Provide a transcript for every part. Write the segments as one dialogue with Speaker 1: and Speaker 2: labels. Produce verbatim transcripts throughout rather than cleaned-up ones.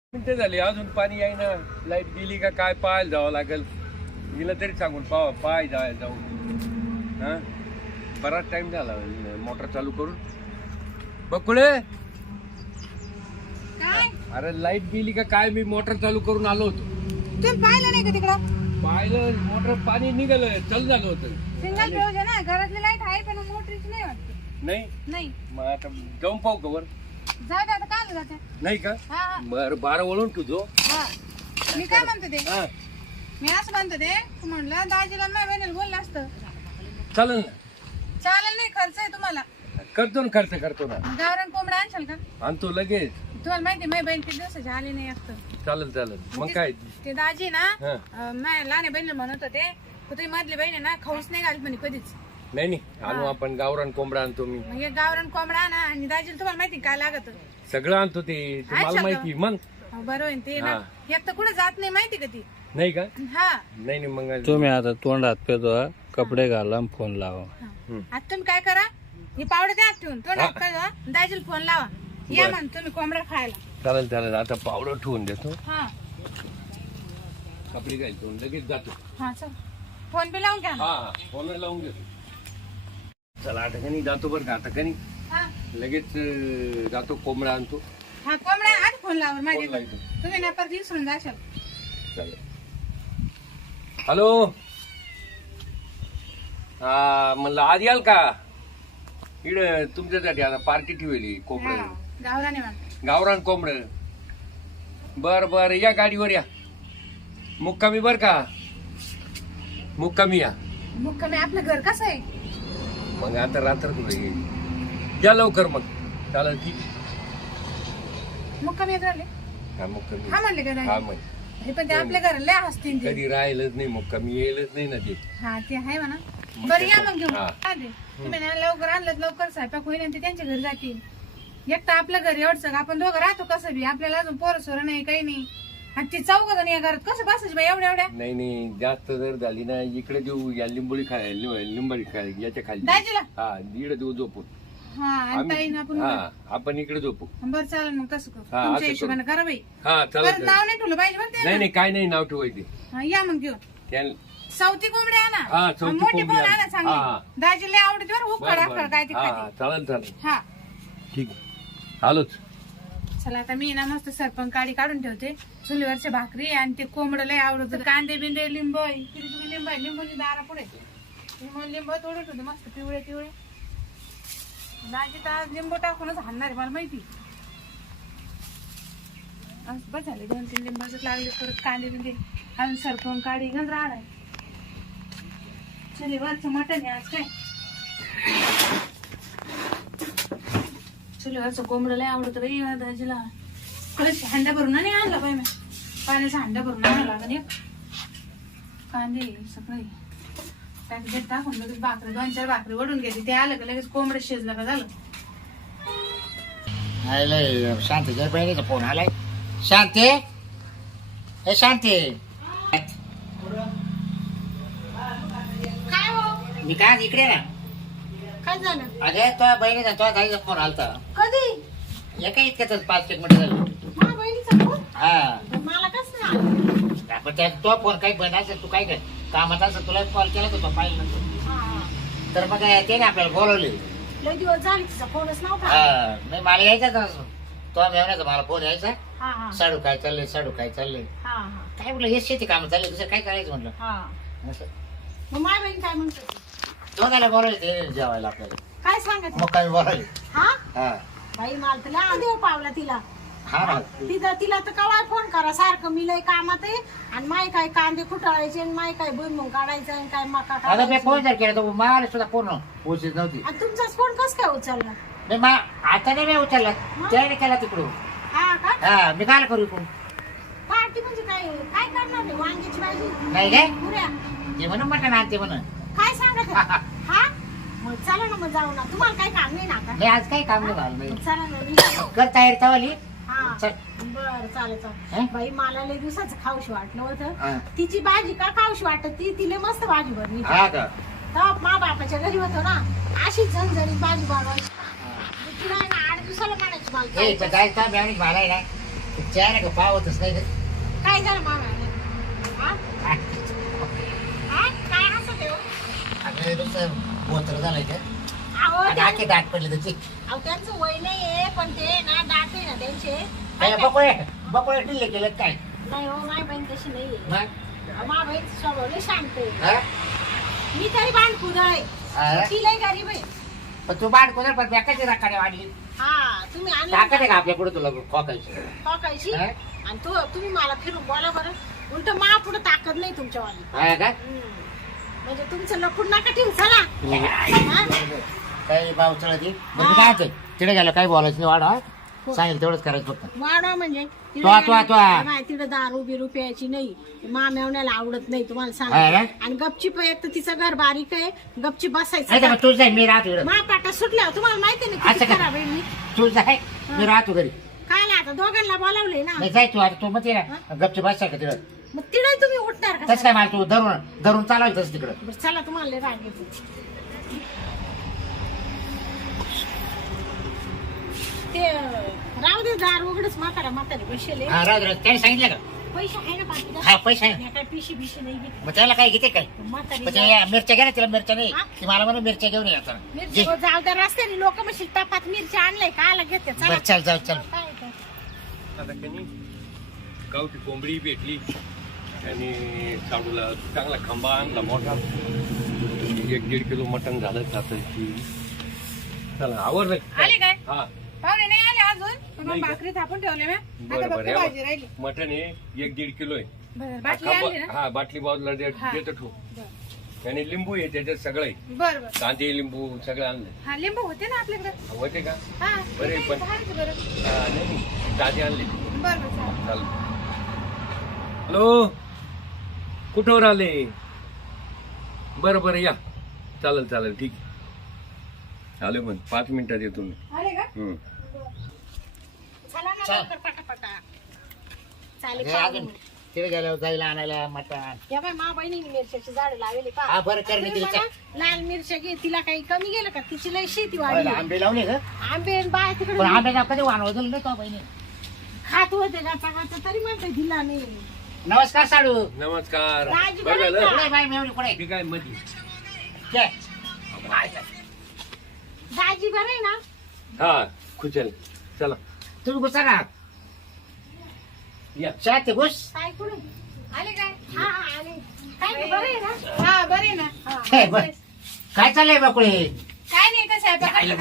Speaker 1: मिनिटं झाली अजून पाणी आहे ना. लाईट गेली का काय पाहायला जावं लागेल. गेलं तरी सांगून पाहा पाय जाय जाऊन. हा बराच टाइम झाला मोटर चालू करून. बकुळे
Speaker 2: काय
Speaker 1: अरे लाईट गेली का काय. मी मोटर चालू करून आलो होतो.
Speaker 2: तुम्ही पाहिलं नाही का तिकडं?
Speaker 1: पाहिलं मोटर पाणी निघालं चालू झालं होतं.
Speaker 2: सिंगल फ्यूज आहे ना, घरातली लाईट आहे पण मोटरीच नाही वाटत.
Speaker 1: नाही
Speaker 2: नाही
Speaker 1: मग आता जाऊन पाहू का वर.
Speaker 2: जाऊ दे आता काय जाते.
Speaker 1: नाही का
Speaker 2: हा हा
Speaker 1: बर बारा वळून तुझो.
Speaker 2: हा. मी काय म्हणते ते
Speaker 1: हा
Speaker 2: मी असं म्हणते ते तू म्हणलं दाजीला नाही बहिणीला बोललं असतं.
Speaker 1: चालेल ना.
Speaker 2: चालेल नाही, खर्च आहे तुम्हाला.
Speaker 1: करतो ना खर्च करतो ना.
Speaker 2: गावरान कोंबडा आणशाल का?
Speaker 1: आणतो लगेच.
Speaker 2: तुम्हाला माहिती माझी बहीण किती दिवसाची आली नाही असतं.
Speaker 1: चालेल चालेल मग काय.
Speaker 2: ते दाजी ना
Speaker 1: हा.
Speaker 2: अं, माझ्या लहान बहिणीला म्हणत होते तुम्ही मधली बहीण आहे ना खाऊच नाही घालत म्हणे कधीच.
Speaker 1: नाही नाही आणू आपण गावरान कोंबडा आणतो मी.
Speaker 2: मग एक गावरान कोंबडा ना आणि दाजीला तुम्हाला माहिती काय लागत.
Speaker 1: सगळं आणतो ते तुम्हाला माहिती मग.
Speaker 2: बरोबर आहे ते ना. एक तर कुठे जात नाही माहिती का ती.
Speaker 1: नाही का
Speaker 2: हा
Speaker 1: नाही नाही मग
Speaker 3: तुम्ही आता तोंड हात पेतो कपडे घाला आणि फोन लावा.
Speaker 2: आता तुम्ही काय करा हे पावडे द्या ठेवून तो दाजीला फोन लावा या म्हण तुम्ही कोंबडा खायला.
Speaker 1: चालेल चालेल आता पावडर ठेवून देतो.
Speaker 2: हा
Speaker 1: कपडे घालतो लगेच जातो.
Speaker 2: हा चल फोन पे लावून घ्या ना.
Speaker 1: हा हा फोन लावून घेतो. चला आता कणी जातो बरं का. आता कणी
Speaker 2: हा
Speaker 1: लगेच अं, जातो कोंबडा आणतो.
Speaker 2: हा कोंबडा आज फोन लावा
Speaker 1: फोन
Speaker 2: माझ्या
Speaker 1: लावतो.
Speaker 2: तुम्ही ना परत विसरून जाशाल.
Speaker 1: चालेल. हॅलो हा म्हणलं आज याल का. इकडे तुमच्यासाठी आता पार्टी ठेवली कोंबड.
Speaker 2: गावराने मॅम
Speaker 1: गावरान कोंबड. बर बर या गाडीवर या. मुक्कामी बर का. मुक्कामी या.
Speaker 2: मग कमी आपलं घर कसं आहे.
Speaker 1: मग आता रात्र तुला येईल. या लवकर मग. चालेल ठीक.
Speaker 2: मग कमी येत राहिले.
Speaker 1: हा मुक्कामी.
Speaker 2: हा म्हणले का
Speaker 1: हा
Speaker 2: दाजी?
Speaker 1: मग
Speaker 2: हे पण ते आपल्या घराला लय हसतील ते.
Speaker 1: कधी राहिलंच नाही मुक्कामी येईलच नाही ना ते.
Speaker 2: हा ते आहे म्हणा. बरं या मग घेऊन.
Speaker 1: हा.
Speaker 2: हा दे. तुम्ही ना लवकर आणलं लवकर स्वयंपाक होईल आणि ते त्यांच्या घरी जातील. एक तर आपलं घर एवढं आपण दोघं राहतो कसं बी आपल्याला अजून पोरं सोरं नाही काही नाही. आणि ती चौघ जण या घरात कसं बसायचं बाई एवढ्या एवढ्या.
Speaker 1: नाही नाही जास्त जर झाली ना इकडे देऊ या लिंबोळी खायला लिंबाळी खायला याच्या खाली.
Speaker 2: दाजीला
Speaker 1: हा इकडे देऊ झोपून.
Speaker 2: हा आणि ताई ना आपण
Speaker 1: हा आपण इकडे झोपू.
Speaker 2: बरं चालेल मग तसं करू
Speaker 1: हा,
Speaker 2: तुमच्या
Speaker 1: असं
Speaker 2: हिशोबाने करा बाई.
Speaker 1: हा
Speaker 2: परत
Speaker 1: चालेल.
Speaker 2: नाव नाही ठेवलं पाहिजे म्हणते
Speaker 1: नाही
Speaker 2: ना.
Speaker 1: नाही काय नाही नाव ठेवायचे.
Speaker 2: हा, या मग घेऊन
Speaker 1: त्या
Speaker 2: सावती कोंबडी आणा.
Speaker 1: हा, सावती
Speaker 2: आणि मोठी
Speaker 1: कोंबडी
Speaker 2: पण
Speaker 1: आणा.
Speaker 2: आणा
Speaker 1: हा.
Speaker 2: चांगली. दाजीला आवडते बरं उखड
Speaker 1: बरं,
Speaker 2: आखड
Speaker 1: बरं.
Speaker 2: काय ते
Speaker 1: हा
Speaker 2: खाते.
Speaker 1: चालेल चालेल
Speaker 2: हा
Speaker 1: ठीक आहे. आलोच.
Speaker 2: चला आता मी ना मस्त सरपण काडी काढून ठेवते. चुलीवरच्या भाकरी आणि ते कोंबड लय आवडत. कांदे बिंदे लिंब किती तुम्ही लिंब आहे लिंबूची दारा पुढे लिंब लिंब तोडून ठेवते मस्त पिवळे पिवळे. दाजी तर आज लिंबू टाकूनच हाणणार आहे मला माहिती. आज बस झाले दोन तीन लिंबाच लागले परत कांदे बिंदे अजून सरपण काडी घेऊन राहणार. चुलीवरचं मटण आहे आज काय. चुलीवरचं कोंबडं लय आवडतं बाई दाजीला. कळशी हांडा भरून नाही आणला बाई मी. पाण्याचा हांडा भरून आणावं लागेल. एक कांदे सगळे त्याच्यात टाकून लगेच भाकरी दोन चार भाकरी वडून घेते. ते आलं का लगेच कोंबडं शिजलं का झालं.
Speaker 4: शांतीच्या बहिणीचा फोन आलाय. शांती हे शांती
Speaker 2: काय हो
Speaker 4: मी काय इकडे ना.
Speaker 2: काय झालं
Speaker 4: अगे तो बहिणीचा तो ताईचा फोन आलता.
Speaker 2: कधी.
Speaker 4: एका इतक्याच पाच एक मिनिट झालं.
Speaker 2: माझ्या बहिणीचा फोन
Speaker 4: हा
Speaker 2: मला कसं नाही.
Speaker 4: आपण त्या तो फोन काही बंद असेल तू काय काय कामात असेल तुला कॉल केला तर तो पाहिलं नंतर. तर मग त्याने आपल्याला बोलवले.
Speaker 2: लय दिवस झाले तिचा फोनच नव्हता.
Speaker 4: हा नाही मला यायचा तो मेवण्याचा मला फोन यायचा.
Speaker 2: हा हा
Speaker 4: साडू काय चाललंय साडू काय चाललंय
Speaker 2: हा हा
Speaker 4: काय म्हटलं हे शेती काम चाललंय दुसरं काय करायचं म्हटलं.
Speaker 2: हा
Speaker 4: असं
Speaker 2: मग माझ्या बहीण काय म्हणतो.
Speaker 4: तो त्याला बोलवले ते जेवायला आपल्याला.
Speaker 2: काय सांगत
Speaker 4: मग काय बोलवले.
Speaker 2: हा
Speaker 4: हा
Speaker 2: बाई मला तर लय देव पावला तिला.
Speaker 4: हा ना
Speaker 2: तिथं तिला तर कवाय फोन करा सारखं मी लय कामात आहे आणि माय काय कांदे कुटाळायचे आणि माय काय भुईमुग काढायचं आणि काय मका
Speaker 4: आता मी
Speaker 2: काढायचं.
Speaker 4: फोन जर केला तर मला सुद्धा फोन पोहोचत नव्हती.
Speaker 2: आणि तुमचाच फोन कस काय उचलला.
Speaker 4: नाही मा आता नाही मी उचलला त्याने केला तिकडून.
Speaker 2: हा का
Speaker 4: हा मी काय करू फोन
Speaker 2: पार्टी म्हणजे काय काय करणार आहे वांग्याची भाजी
Speaker 4: नाही काय
Speaker 2: पुऱ्या
Speaker 4: ते म्हणून म्हटलं ना ते म्हणून.
Speaker 2: काय सांगत आहे? हा मग चला ना मग जाऊ ना. तुम्हाला काही काम नाही ना आता.
Speaker 4: नाही आज काही काम नाही झालं नाही.
Speaker 2: चला ना मी-
Speaker 4: कर तयारी तवाली.
Speaker 2: हा
Speaker 4: चल.
Speaker 2: बरं चालेल
Speaker 4: हं?
Speaker 2: चालेल. बाई मला लय दिवसाचं खाऊशी वाटलं
Speaker 4: हा.
Speaker 2: होतं. तिची भाजी का खाऊशी वाटत ती तिला मस्त भाजी बनली.
Speaker 4: हा का
Speaker 2: तेव्हा मा बापाच्या घरी होतो ना अशी झणझणीत भाजी बनवायची. तिला आहे ना आठ दिवसाला म्हणायची मला
Speaker 4: ए
Speaker 2: खायचं.
Speaker 4: काय काय मॅनेज मला आहे ना चेहरा का पावतच नाही ग.
Speaker 5: काय झालं मामा हा? हा? काय हसत आहे हो?
Speaker 4: अगं नुसतं बोत्र झालंय का
Speaker 5: अहो,
Speaker 4: आणि आखे
Speaker 5: त्यां-
Speaker 4: दाट पडले त्याची
Speaker 5: अहो, त्यांचं वय नाहीये पण ते ना दात आहे ना त्यांचे
Speaker 4: काय बकोळे बकोळे टिल्ले केले काय
Speaker 5: नाही हो माझी बहीण तशी नाहीये
Speaker 4: मग
Speaker 5: माझ्या बहीण स्वभाव लय शांत आहे
Speaker 4: हा?
Speaker 5: मी तरी बाण कुदळ आहे
Speaker 4: हा?
Speaker 5: ती लय गरीब आहे
Speaker 4: पण तू बाण कोणा पण बॅकाची राखाने वाढली
Speaker 5: हा तुम्ही
Speaker 4: ताकद
Speaker 5: आणली
Speaker 4: आहे का आपल्या पुढे तुला खोकायची
Speaker 5: ठोकायची
Speaker 4: हा?
Speaker 5: आणि तो तुम्ही मला फिरून बोला बरं उलट मा पुढे ताकद नाही तुमच्यावाली
Speaker 4: हा का
Speaker 5: हम्म. म्हणजे तुमचं लपून नका ठेवू चला हा?
Speaker 4: काही भाव चढत ती बरं मी काय म्हणतोय, तिकडे गेलो काही बोलायचं नाही वाढ सांगेल तेवढंच करायचं फक्त
Speaker 5: वाढवा म्हणजे
Speaker 4: तो- तो- तो-
Speaker 5: बाय तिकडे दारू बिरू प्यायची नाही मा मेवण्याला आवडत नाही तुम्हाला सांग
Speaker 4: हा ना?
Speaker 5: आणि गपचीप एक तर तिचं घर बारीक आहे गपचीप
Speaker 4: नाही तर
Speaker 5: बसायचं
Speaker 4: मग तू जाय मी राहतो इकडं
Speaker 5: मा पाटा सुटल्या तुम्हाला माहिती ना
Speaker 4: असं
Speaker 5: किती
Speaker 4: का?
Speaker 5: खराब आहे मी
Speaker 4: तू जाय मी राहतो घरी
Speaker 5: काय आता दोघांना बोलावले ना
Speaker 4: नाही जाय तू आता तू मग ते गपची बस का तिकडं
Speaker 5: मग तिकडे तुम्ही उठणार का
Speaker 4: तसं काय मला तू धरून धरून चालवायचं तिकडं
Speaker 5: बरं, चला तुम्हाला लय राग येतो ते अं, राहू दे दार उघडच म्हातारा म्हातारे बसेले
Speaker 4: हा राहू दे, राहू दे. त्याने सांगितलं का
Speaker 5: पैसे आहे ना बाकी
Speaker 4: हा पैसे आहे.
Speaker 5: काय पिशी बिशी नाही घेत
Speaker 4: मग त्याला काय घेते काय
Speaker 5: म्हातारी
Speaker 4: मग ते मिरच्या घ्या ना तिला मिरच्या नाही
Speaker 5: हा?
Speaker 4: ती मला म्हणून मिरच्या घेऊन या चला.
Speaker 5: मिरची
Speaker 4: घे.
Speaker 5: जाऊ द्या रस्त्याने लोक मग तापात मिरची आणलंय कायला घेते चला
Speaker 4: बरं चल जाऊ चल
Speaker 5: काय तर.
Speaker 1: आता कनी गावठी कोंबडी भेटली आणि साडूला चांगला खंबा आणला मोठा एक दीड किलो मटण झालं जातं चला आवडलं
Speaker 2: आले काय?
Speaker 1: हा
Speaker 2: पाहुणे नाही आले अजून पण
Speaker 1: नाही
Speaker 2: मग
Speaker 1: का?
Speaker 2: भाकरी थापून ठेवले मी आता
Speaker 1: बरं
Speaker 2: फक्त
Speaker 1: बरं
Speaker 2: भाजी
Speaker 1: हे
Speaker 2: राहिली
Speaker 1: बघ, मटण आहे एक दीड किलो आहे
Speaker 2: बरं बाटली
Speaker 1: खंबा-
Speaker 2: आणली ना
Speaker 1: हा बाटली बाजूला दे-
Speaker 2: हा.
Speaker 1: देतो ठेवू
Speaker 2: बरं
Speaker 1: आणि लिंबू आहे त्याच्यात सगळं आहे
Speaker 2: बरं बरं.
Speaker 1: कांदे लिंबू सगळं आणलं
Speaker 2: हा लिंबू होते ना आपल्याकडे
Speaker 1: होते का
Speaker 2: हा
Speaker 1: बरं,
Speaker 2: ठीक आहे,
Speaker 1: पण-
Speaker 2: बाहेरचं बरं
Speaker 1: हा, नाही नाही. दादी आणली
Speaker 2: बरं बरं चालेल.
Speaker 1: चाल हॅलो कुठवर आले बरं बरं या चालेल चालेल ठीक आहे आलो मग पाच मिनिटात येतो मी
Speaker 2: आले का
Speaker 1: हम्म.
Speaker 5: चला ना
Speaker 4: चल.
Speaker 5: लवकर पटापटा चालेल
Speaker 4: हे
Speaker 5: पाहू.
Speaker 4: अजून तिकडे गेलो जायला आणायला मटण
Speaker 5: या बाय मा बहिणीने मिरच्याची झाडं लावली पहा
Speaker 4: हा बरं कर मी
Speaker 5: तुम्ही
Speaker 4: तिला
Speaker 5: म्हणा, लाल मिरच्या घे तिला काही कमी गेलं का तिची लय शेती
Speaker 4: चल.
Speaker 5: वाढली
Speaker 4: आंबे लावले का
Speaker 5: आंबे आणि बाय
Speaker 4: पण
Speaker 5: तिकडे
Speaker 4: आंब्याचा कधी वाढवलं नाही का बहिणी
Speaker 5: खात होते गाचा गाचा तरी म्हणते दिला नाही
Speaker 4: नमस्कार साडू
Speaker 1: नमस्कार
Speaker 5: दाजी
Speaker 1: बरं
Speaker 5: बरं
Speaker 1: झालं
Speaker 5: का?
Speaker 4: कुठे बाई मेवणी कुठे
Speaker 1: ठीक आहे मधी
Speaker 4: काय?
Speaker 5: दाजी बरं आहे ना
Speaker 1: हा खुचल चला
Speaker 4: तुम्ही घुसा ना
Speaker 1: या
Speaker 4: शाळेत ते घुस
Speaker 5: काय कुठे
Speaker 2: आले काय
Speaker 5: हा हा आले काय नाही, बरं आहे ना
Speaker 2: हा बरे ना
Speaker 5: हा.
Speaker 4: हे, बरं. काय चाललंय बकुळे
Speaker 2: काय नाही कसं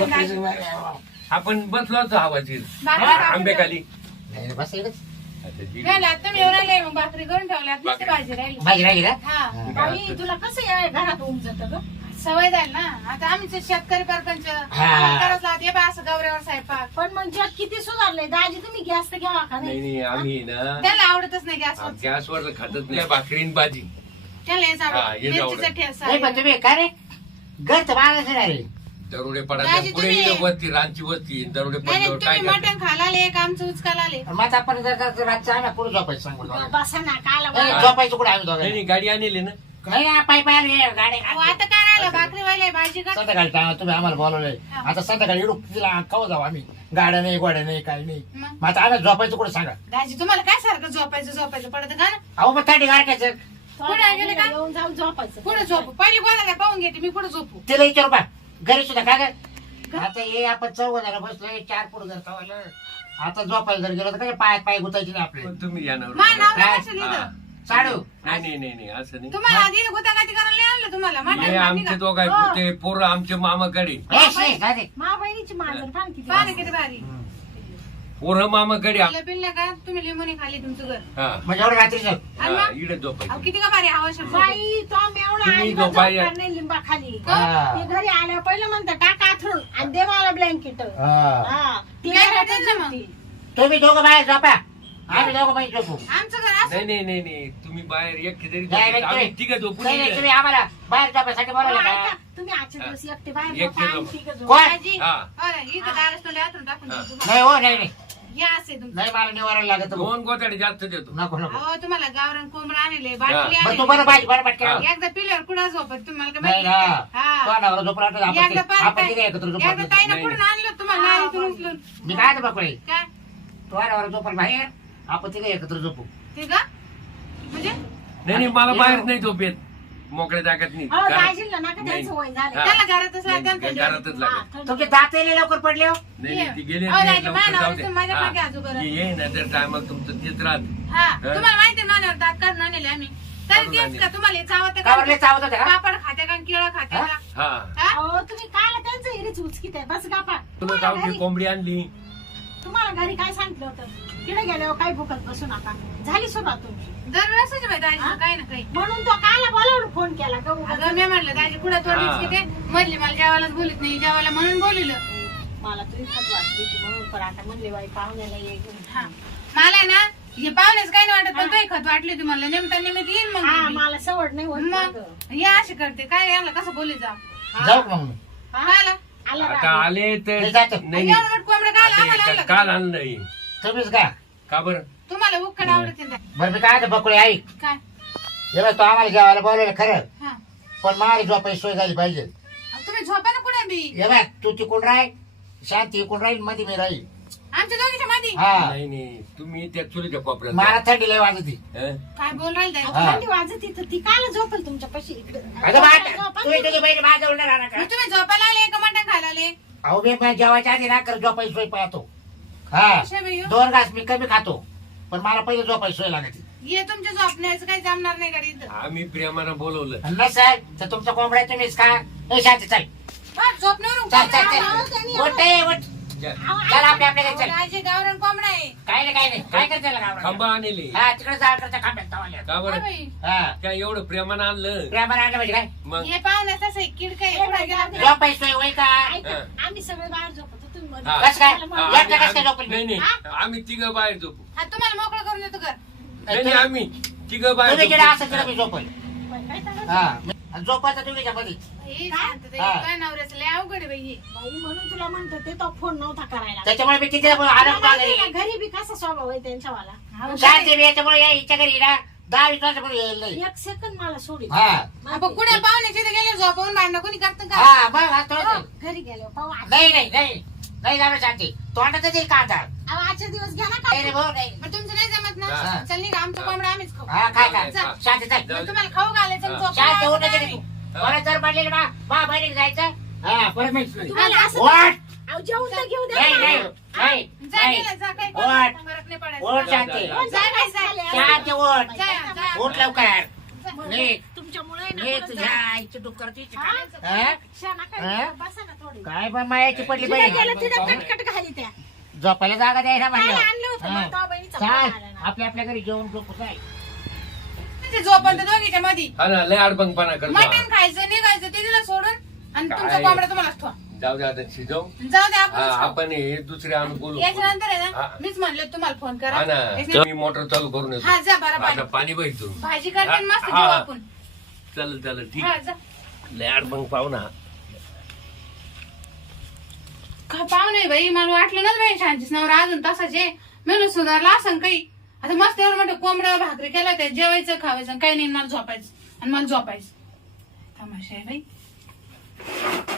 Speaker 2: आहे
Speaker 1: आपण बसलो होतो हवाची
Speaker 2: भाकरी
Speaker 1: आंबे खाली
Speaker 4: नाही, बस एकच
Speaker 1: आता जी-
Speaker 2: घ्यायला आता मी आले मग भाकरी करून ठेवल्यात नुसती भाजी राहिली
Speaker 4: भाजी राहिली का
Speaker 2: हा
Speaker 5: बाई तुला कसं या घरात होऊन जात ग
Speaker 2: सवय झाली ना आता आमचे शेतकरी परपंच
Speaker 4: हा.
Speaker 2: करावंच लागत हे बा असं गौऱ्यावर स्वयंपाक
Speaker 5: पण मग जग किती सुधारले दाजी तुम्ही गॅस तर घ्यावा का
Speaker 1: नाही
Speaker 5: नाही
Speaker 1: नाही आम्ही ना
Speaker 2: त्याला आवडतच नाही गॅसवर
Speaker 1: गॅसवर खातच नाही भाकरीन भाजी
Speaker 2: त्याला हेच
Speaker 1: हा,
Speaker 2: आवडत
Speaker 1: हेच
Speaker 2: मिरचीचा
Speaker 1: आवडत.
Speaker 2: ठेसा
Speaker 4: नाही पण तुम्ही काय रे घर तर मागायचं नाही रे
Speaker 1: दरोडे
Speaker 2: दाजी,
Speaker 1: पडायला पुढे
Speaker 2: तुम्ही-
Speaker 1: इथं वस्ती रांची वस्ती दरोडे
Speaker 2: नाही नाही,
Speaker 1: पडल्यावर काय
Speaker 2: तुम्ही
Speaker 1: करता
Speaker 2: मटण खाला आले एक आमचं उचकाला आले
Speaker 4: मग आता आपण जर का रातचं आम्ही कुठं झोपायचं सांग बरं दोघांना?
Speaker 5: बसा ना काला
Speaker 4: ए,
Speaker 1: हा.
Speaker 4: झोपायचं कुठं आम्ही
Speaker 1: नाही
Speaker 4: दोघांना
Speaker 1: नाही गाडी आणली ना
Speaker 4: नाही ना, पाय पाय आले गाडी
Speaker 2: अहो, आता काय राहिलं भाकरी वाले भाजी कर
Speaker 4: संध्याकाळी टाळा, तुम्ही आम्हाला बोलवलंय
Speaker 2: हा.
Speaker 4: आता संध्याकाळी इडू तिला कवा जाऊ आम्ही गाड्या नाही गोड्या नाही काही नाही
Speaker 2: मग?
Speaker 4: मग आता आम्ही झोपायचं कुठं सांगा
Speaker 2: दाजी तुम्हाला काय सारखं झोपायचं झोपायचं पडत का ना
Speaker 4: अहो मग थंडी गारकायचं
Speaker 2: पुढे गेले का?
Speaker 5: येऊन जाऊन झोपायचं
Speaker 2: पुढे झोपू पहिली कोणाला पाहून घेते मी पुढे झोपू
Speaker 4: तिला विचारू का घरी सुद्धा काय गं? आता हे आपण चौघ जण बसलोय चार पुढे जर खावायला आता झोपायला जर गेलो तर काय पाय पाय गुतायचे नाही आपले
Speaker 1: पण तुम्ही या ना
Speaker 2: मा नाव
Speaker 4: काय?
Speaker 2: लक्षात येतं.
Speaker 4: साडू
Speaker 1: नाही नाही नाही नाही असं नाही
Speaker 2: तुम्हाला आधी गुतागाती करायला नाही आणलं तुम्हाला
Speaker 1: हे
Speaker 2: मटण
Speaker 1: आमचे
Speaker 2: भाकरी
Speaker 1: दोघं
Speaker 5: हो.
Speaker 1: ते पोरं आमचे मामाकडे
Speaker 4: ए, श्री, काय ते?
Speaker 5: मा बहिणीची मांजर फान किती
Speaker 2: पाहा ना किती भारी
Speaker 1: पोरं मामाकडे
Speaker 2: पिल्लं पिल्लं का तुम्ही लिंबूनी खाली तुमचं घर
Speaker 1: हा
Speaker 4: म्हणजे एवढं रात्रीचं
Speaker 2: आणि
Speaker 1: हा,
Speaker 2: मग?
Speaker 1: इकडे
Speaker 2: अहो,
Speaker 1: झोपायचं
Speaker 2: किती का भारी हवा शब्द
Speaker 5: बाई तो मेवढा
Speaker 1: तुम्ही
Speaker 5: अजिबात
Speaker 1: झोपाय-
Speaker 5: झोपणार नाही लिंबा खाली
Speaker 4: हा.
Speaker 5: ते घरी आल्या पहिलं म्हणतं टाका आथरून आणि दे मला ब्लँकेट
Speaker 4: हा.
Speaker 5: ती
Speaker 2: काय
Speaker 5: घरातच
Speaker 2: करायचं मग?
Speaker 5: झोपती.
Speaker 4: तुम्ही दोघं बाहेर झोपा आम्ही दोघं बाहेर झोपू
Speaker 2: आमचं घर असं
Speaker 1: नाही नाही नाही नाही तुम्ही बाहेर एकटे तरी
Speaker 4: नाही,
Speaker 1: झोपायचं.
Speaker 4: नाही,
Speaker 1: आम्ही तिघं झोपून
Speaker 4: नाही, नाही,
Speaker 1: येऊ.
Speaker 4: तुम्ही आम्हाला बाहेर झोपायसाठी
Speaker 5: हो,
Speaker 4: बोलवलं
Speaker 5: ऐका,
Speaker 4: का
Speaker 5: तुम्ही आजच्या दिवस एकटे बाहेर
Speaker 1: एकटे
Speaker 5: झोपा आणि
Speaker 1: झोपा.
Speaker 5: तिघं झोपा.
Speaker 4: कोण?
Speaker 2: दाजी
Speaker 1: हा.
Speaker 2: हो ना, इथं दारच तोंडी आतून टाकून
Speaker 1: हा.
Speaker 2: देऊ तुम्हाला.
Speaker 4: नाही हो नाही नाही
Speaker 2: या असे तुमचं
Speaker 4: नाही मला निवारण लागत भाऊ.
Speaker 1: दोन गोताडे जास्त देतो
Speaker 4: नको नको
Speaker 2: अहो तुम्हाला गावरान कोंबडा आणले बाटली
Speaker 4: बरं तू बरं
Speaker 2: आणली
Speaker 4: पाहिजे बरं पटकन
Speaker 1: हा.
Speaker 2: एकदा पिल्यावर कुठं झोपत तुम्हाला काय
Speaker 4: नाही
Speaker 2: माहिती
Speaker 4: ना
Speaker 2: का? हा
Speaker 4: तो नवरा झोपला तर आपण
Speaker 2: एकदा
Speaker 4: ते-
Speaker 2: परत
Speaker 4: आपण
Speaker 2: काय-
Speaker 4: तिघे एकत्र
Speaker 2: एकदा
Speaker 4: झोपला
Speaker 2: ताईनं
Speaker 1: नाही,
Speaker 2: कुठून आणलं तुम्हाला नारीतून उचलून
Speaker 4: मी काय बकुळे
Speaker 2: काय
Speaker 4: तो नवरा झोपला बाहेर आपण तिघं एकत्र झोपू.
Speaker 2: ते का म्हणजे
Speaker 1: नाही नाही मला बाहेर नाही झोपेत मोकळ्या जागेत नाही
Speaker 5: अहो,
Speaker 1: घरात-
Speaker 5: दाजीला नका
Speaker 1: नाही.
Speaker 5: त्यांचं वय झालं.
Speaker 1: हा.
Speaker 2: त्याला घरातच
Speaker 1: नाही,
Speaker 2: लागेल थंडी.
Speaker 1: घरातच
Speaker 5: हा,
Speaker 1: लागेल
Speaker 5: थंडी.
Speaker 4: तुमचे दात येले लवकर पडले हो.
Speaker 1: नाही नाही, ती गेली
Speaker 2: अहो,
Speaker 1: ते
Speaker 2: नाही,
Speaker 1: लवकर
Speaker 2: मानावर
Speaker 1: जाऊ दे.
Speaker 2: तुम्ही माझ्या
Speaker 1: हा.
Speaker 2: मागे आजू करा.
Speaker 1: ये ये ना तर टायमाला तुमचं तेच राहत
Speaker 2: हा तुम्हाला माहिती आहे मानावर दात काढून आणले आम्ही तरी
Speaker 1: काढून
Speaker 2: तेच
Speaker 1: आणले.
Speaker 2: का तुम्हाला चावत
Speaker 4: कावरले चावत होते का?
Speaker 2: पापड खाते का केळं खाते
Speaker 4: हा?
Speaker 2: का
Speaker 1: हा
Speaker 2: हा?
Speaker 5: अहो, तुम्ही काल त्यांचं हिरीच उचकीत आहे बस गापा.
Speaker 1: तुला
Speaker 5: तुम्हाला
Speaker 1: जाऊ ती
Speaker 5: घरी
Speaker 1: कोंबडी आणली
Speaker 5: तुम्हाला घरी काय सांगितलं होतं तिकडे गेल्यावर काही भुकत बसू नका. झाली सुरुवात तुमची.
Speaker 2: दरवेळेसच माहिती दाजी
Speaker 5: हा?
Speaker 2: काही ना काही
Speaker 5: म्हणून तो काला बोलावून फोन केला का उगाच?
Speaker 2: अगं मी म्हणलं दाजी पुढे
Speaker 1: हा.
Speaker 2: तोडलीच की ते म्हणली मला जेवायलाच बोलत नाही जेवायला म्हणून बोललं
Speaker 5: मला तुझी खत वाटली होती म्हणून पण आता म्हणले बाई पाहुण्याला ये घेऊन.
Speaker 2: हा मला आहे ना हे पाहुणेच काही नाही वाटत पण तोही खत वाटली होती म्हणलं नेमता निमित्त येईन मग
Speaker 5: हा
Speaker 2: मी.
Speaker 5: मला सवड नाही होत
Speaker 2: मग
Speaker 5: गं.
Speaker 2: हे अशी करते काय याला कसं बोली जा
Speaker 4: जाऊ का मग?
Speaker 2: मला
Speaker 5: आलं
Speaker 1: आता
Speaker 5: राग.
Speaker 1: आले तर
Speaker 4: नाही जातो.
Speaker 1: नाही
Speaker 2: एवढं मोठं कोंबडं काय
Speaker 1: आता
Speaker 2: आम्हाला
Speaker 1: हे
Speaker 2: आणलं
Speaker 1: का- काल आणलं नाही
Speaker 4: तुम्हीच का?
Speaker 1: का बरं
Speaker 2: तुम्हाला उक्कड आवडते ना?
Speaker 4: बरं मी काय बकुळे ऐक.
Speaker 2: काय
Speaker 4: हे बघ, तो आम्हाला जेवायला बोलवलं खरं
Speaker 2: हा
Speaker 4: पण मला झोपायची सोय झाली पाहिजे.
Speaker 2: अहो, तुम्ही झोपा ना कुठे बी
Speaker 4: हे बघ तू तिकडून राह शांती इकडून राहील मध्ये मी राहील.
Speaker 2: आमच्या दोघीच्या मध्ये
Speaker 4: हा
Speaker 1: नाही नाही तुम्ही त्या चुलीच्या कोपऱ्यात
Speaker 4: मला थंडी लय वाजती.
Speaker 1: हं?
Speaker 2: काय बोल राहील
Speaker 5: अहो,
Speaker 4: हा.
Speaker 5: थंडी वाजत तर ती काल झोपेल तुमच्या पाशी इकडे.
Speaker 4: अगं बा तू तुझी बहिणी माझ्या जवळ राहणार का?
Speaker 2: तुम्ही झोपायला आले का मटण खायला आले
Speaker 4: अहो मी माझ्या जेवायच्या आधी ना कर झोपायची सोय पाहतो. हा
Speaker 2: कशा बाई हो?
Speaker 4: दोन घास मी कमी खातो पण मला पहिले झोपायची सोय लागते.
Speaker 2: ये तुमच्या झोपण्याचं काही जमणार नाही गाडी इथं
Speaker 1: आम्ही प्रेमानं बोलवलं
Speaker 4: आणि नसेल तर तुमचा कोंबड्या तुम्हीच का? ए शांती चल
Speaker 2: हा, झोपण्यावरून
Speaker 4: चल चल
Speaker 2: कोंबडा
Speaker 4: चल उठ ए, उठ.
Speaker 1: जा.
Speaker 4: चल आपल्या आपल्या घरी चल.
Speaker 2: राजे गावरण कोंबडा आहे
Speaker 4: काय नाही काय नाही काय करते गावडा?
Speaker 1: खांबा आणले
Speaker 4: हा तिकडे जा करता खांब्यात तवाल्या.
Speaker 1: का
Speaker 2: हा
Speaker 1: बरं
Speaker 2: बाई.
Speaker 4: हा
Speaker 1: काय एवढं प्रेमानं आणलं
Speaker 4: प्रेमाने आणलं म्हणजे काय?
Speaker 1: मग
Speaker 2: हे पाहुण्याचं तसं आहे, किडकं आहे,
Speaker 5: ए,
Speaker 2: पुढे गेला
Speaker 5: बाई,
Speaker 2: तर-
Speaker 4: झोपायची सोय होय का?
Speaker 5: ऐका,
Speaker 1: हा.
Speaker 5: आम्ही सगळे बाहेर झोपतो तुम्ही मध्ये.
Speaker 1: हा.
Speaker 4: कसं काय?
Speaker 5: चला मग.
Speaker 1: हा,
Speaker 4: एकटं
Speaker 1: आम्ही-
Speaker 4: कसं काय झोपेल?
Speaker 1: नाही नाही आम्ही तिघं बाहेर झोपू
Speaker 2: हा तुम्हाला मोकळं करून देतो घर
Speaker 1: नाही नाही, आम्ही तिघं बाहेर
Speaker 4: तुम्ही जिकडे असं
Speaker 1: झोपू.
Speaker 4: तिकडे मी झोपेल.
Speaker 5: काय सांगायचं?
Speaker 4: हा आणि झोपायचं तुम्ही मध्ये.
Speaker 2: हे शांतता,
Speaker 4: हा.
Speaker 2: हे काय नवऱ्याचं लय अवघड आहे बाई हे.
Speaker 5: बाई म्हणून तुला म्हणतो ते तो फोन नव्हता करायला.
Speaker 4: त्याच्यामुळे मी तिथे आराम
Speaker 5: तुला माहिती
Speaker 4: घरी
Speaker 5: आहे का, घरी बी कसा स्वभाव आहे त्यांच्यावाला.
Speaker 2: हा,
Speaker 4: शांती मी याच्यामुळे या हिच्या घरी ना दहा वीस वर्षापूर्वी यायला नाही.
Speaker 5: एक सेकंद मला सोडी.
Speaker 4: हा
Speaker 2: आपण कुठे पाहुण्याच्या इथे गेले झोपवून भांडणं कोणी करतं का
Speaker 4: हा मग हा तोच
Speaker 5: हो,
Speaker 4: आहे.
Speaker 5: घरी गेलो पाहू आज.
Speaker 4: नाही नाही नाही नाही जाणार शांती तोंडात देईल कांदा.
Speaker 5: अहो, आजचे दिवस घ्या ना
Speaker 4: नाही रे
Speaker 5: का
Speaker 4: भाऊ नाही.
Speaker 2: मग तुमचं नाही जमत
Speaker 1: हा.
Speaker 2: ना चल निघा आमचं कोंबडा आम्हीच खाऊ
Speaker 4: हा काय काय
Speaker 2: जा.
Speaker 4: शांती चल.
Speaker 1: जाऊ दे.
Speaker 2: तुम्हाला खाऊ घालायचं आणि
Speaker 1: हा.
Speaker 2: झोपायला
Speaker 4: शांती उठ
Speaker 2: लावायचं
Speaker 4: तरी
Speaker 2: नाही.
Speaker 4: तू परत जर पडलेली बा बा बहिणी जायचं हा परत नाही.
Speaker 5: तुम्हाला असं
Speaker 4: वाट
Speaker 5: अहो, जेवून तर घेऊ द्या
Speaker 4: नाही
Speaker 5: ना.
Speaker 4: नाही नाही
Speaker 2: जा
Speaker 4: नाही
Speaker 2: गेलं, जा काही
Speaker 4: ओट.
Speaker 2: फरक नाही
Speaker 4: ओट
Speaker 2: पडायचं
Speaker 4: शांती
Speaker 1: जा,
Speaker 5: कोण जाय नाही
Speaker 2: जा,
Speaker 5: झाले.
Speaker 4: शांती ओट
Speaker 2: जा, जा.
Speaker 4: ओट लवकर
Speaker 5: मग
Speaker 4: नीट.
Speaker 5: तुमच्यामुळे ना
Speaker 4: नीट
Speaker 5: परत
Speaker 4: तुझ्या आईची डुक्कर तिची
Speaker 5: हा?
Speaker 4: हा?
Speaker 5: क्षणा काय
Speaker 4: हा?
Speaker 5: बसा ना थोडी.
Speaker 4: काय पण मायाची पडली
Speaker 5: तिला
Speaker 4: बहिणी
Speaker 5: गेलं तिला कटकट घाली त्या.
Speaker 4: झोपायला जागा द्यायला
Speaker 5: काय
Speaker 4: म्हणलं
Speaker 5: आणलं होतं मग
Speaker 4: हा.
Speaker 5: तेव्हा बहिणीचा फोन
Speaker 4: चाल
Speaker 5: आला ना.
Speaker 4: आपल्या आपल्या घरी जेवण झोपू जाय.
Speaker 2: ते झोपण तर दोघीच्या मध्ये
Speaker 1: हा ना लय अडबंगपणा करतो
Speaker 2: मटण खायचं निघायचं ते दिलं सोडून आणि तुमचा
Speaker 1: काय?
Speaker 2: कोंबडा तुम्हाला ठेवा
Speaker 1: जाऊ दे आता शिजव
Speaker 2: जाऊ दे
Speaker 1: हा,
Speaker 2: आपण
Speaker 1: आपण हे दुसरे आणू बोलू
Speaker 2: याच्यानंतर आहे
Speaker 1: हा.
Speaker 2: ना मीच म्हणले तुम्हाला फोन करा
Speaker 1: हा ना
Speaker 2: याच्या-
Speaker 1: मी मोटर चालू करून येतो
Speaker 2: हा जा बरं
Speaker 1: आता
Speaker 2: पाणी
Speaker 1: पाणी बघतो
Speaker 2: भाजी करते आणि मस्त
Speaker 1: हा.
Speaker 2: घेऊ आपण
Speaker 1: चल चल ठीक
Speaker 2: हा जा
Speaker 1: लय अडबंग पाहू ना
Speaker 2: का पाहू नाही बाई मला वाटलं ना बाई शांतीच नवरा अजून तसाच आहे म्हणून सुधारला असं काही आता मस्त एवढं मोठं कोंबड्या भाकरी केल्या होत्या जेवायचं खावायचं आणि काही नाही मला झोपायचं आणि मला झोपायचं तमाशा आहे बाई